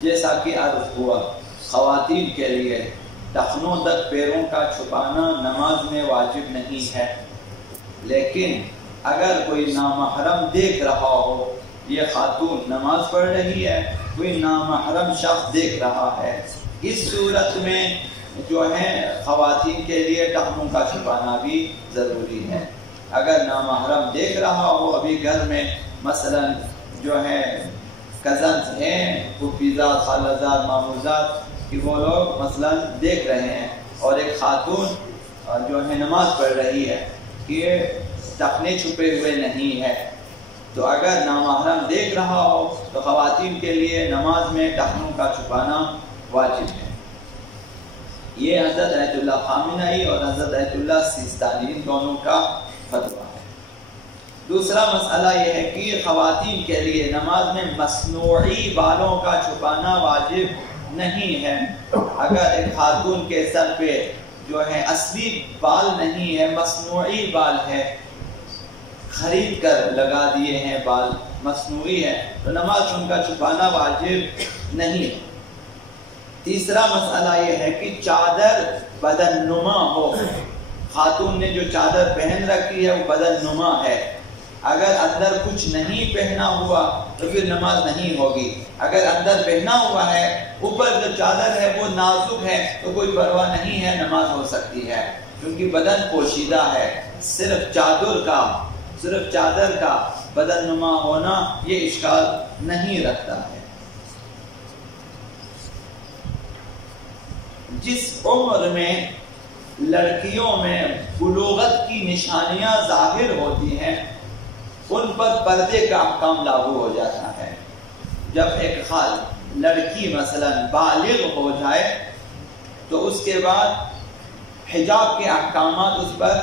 جیسا کہ عرض ہوا خواتین کے لیے ٹخنوں تک پیروں کا چھپانا نماز میں واجب نہیں ہے، لیکن اگر کوئی نامحرم دیکھ رہا ہو، یہ خاتون نماز پڑھ رہی ہے، کوئی نامحرم شخص دیکھ رہا ہے، اس صورت میں جو ہے خواتین کے لیے ٹخنوں کا چھپانا بھی ضروری ہے۔ اگر نامحرم دیکھ رہا ہو، ابھی گھر میں مثلا جو ہے کزنز ہیں، پھوپھیزاد، خالازاد، ماموزاد کہ وہ لوگ مثلا دیکھ رہے ہیں اور ایک خاتون جو ہے نماز پڑھ رہی ہے کہ ٹخنے چھپے ہوئے نہیں ہے، تو اگر نامحرم دیکھ رہا ہو تو خواتین کے لیے نماز میں ٹخنوں کا چھپانا واجب ہے۔ یہ حضرت آیت اللہ خامنہئی اور حضرت آیت اللہ سیستانی ان دونوں کا فتویٰ ہے۔ دوسرا مسئلہ یہ ہے کہ خواتین کے لیے نماز میں مصنوعی بالوں کا چھپانا واجب نہیں ہے۔ اگر ایک خاتون کے سر پہ جو ہے اصلی بال نہیں ہے، مصنوعی بال ہے، خرید کر لگا دیے ہیں، بال مصنوعی ہے، تو نماز ان کا چھپانا واجب نہیں ہے۔ تیسرا مسئلہ یہ ہے کہ چادر بدن نما ہو، خاتون نے جو چادر پہن رکھی ہے وہ بدن نما ہے، اگر اندر کچھ نہیں پہنا ہوا تو پھر نماز نہیں ہوگی۔ اگر اندر پہنا ہوا ہے، اوپر جو چادر ہے وہ نازک ہے تو کوئی پرواہ نہیں ہے، نماز ہو سکتی ہے، کیونکہ بدن پوشیدہ ہے۔ صرف چادر کا بدن نما ہونا یہ اشکال نہیں رکھتا ہے۔ جس عمر میں لڑکیوں میں بلوغت کی نشانیاں ظاہر ہوتی ہیں ان پر پردے کا احکام لاگو ہو جاتا ہے۔ جب ایک لڑکی مثلا بالغ ہو جائے تو اس کے بعد حجاب کے احکامات اس پر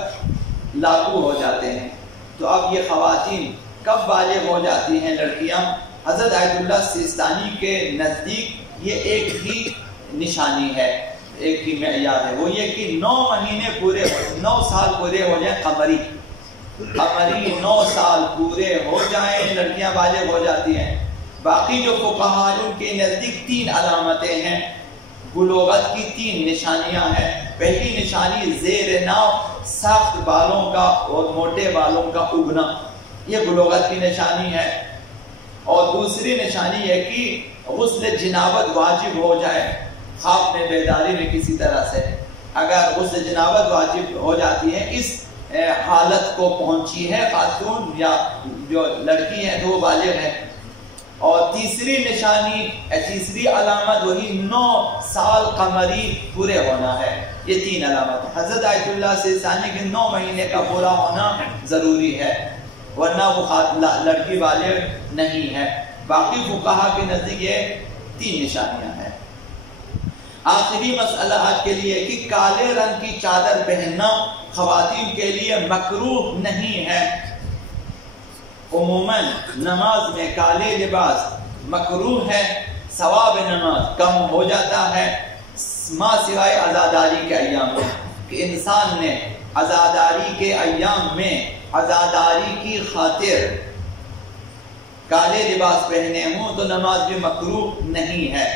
لاگو ہو جاتے ہیں۔ تو اب یہ خواتین کب بالغ ہو جاتی ہیں لڑکیاں؟ حضرت آیت اللہ سیستانی کے نزدیک یہ ایک ہی نشانی ہے، ایک ہی معیار ہے، وہ یہ کہ 9 سال پورے ہو جائیں، قمری 9 سال پورے ہو جائیں لڑکیاں بالغ ہو جاتی ہیں۔ باقی جو فقہاء ان کے نزدیک 3 علامتیں ہیں، بلوغت کی 3 نشانیاں ہیں۔ پہلی نشانی زیر ناف سخت بالوں کا اور موٹے بالوں کا اگنا، یہ بلوغت کی نشانی ہے۔ اور دوسری نشانی ہے کہ غسل جنابت واجب ہو جائے، خواب میں بیداری میں کسی طرح سے اگر غسل جنابت واجب ہو جاتی ہے، اس حالت کو پہنچی ہے خاتون یا جو لڑکی ہے تو وہ بالغ ہے۔ اور تیسری علامت وہی 9 سال قمری پورے ہونا ہے۔ یہ 3 علامت حضرت آیت اللہ سیستانی کے 9 مہینے کا پورا ہونا ضروری ہے، ورنہ وہ لڑکی بالغ نہیں ہے۔ باقی فقہاء کے نزدیک یہ 3 نشانیاں ہیں۔ آخری مسئلہ آج کے لیے کہ کالے رنگ کی چادر پہننا خواتین کے لیے مکروہ نہیں ہے۔ عموماً نماز میں کالے لباس مکروہ ہے، ثواب نماز کم ہو جاتا ہے، ماں سوائے عزاداری کے ایام میں، کہ انسان نے عزاداری کے ایام میں عزاداری کی خاطر کالے لباس پہنے ہوں تو نماز بھی مکروہ نہیں ہے۔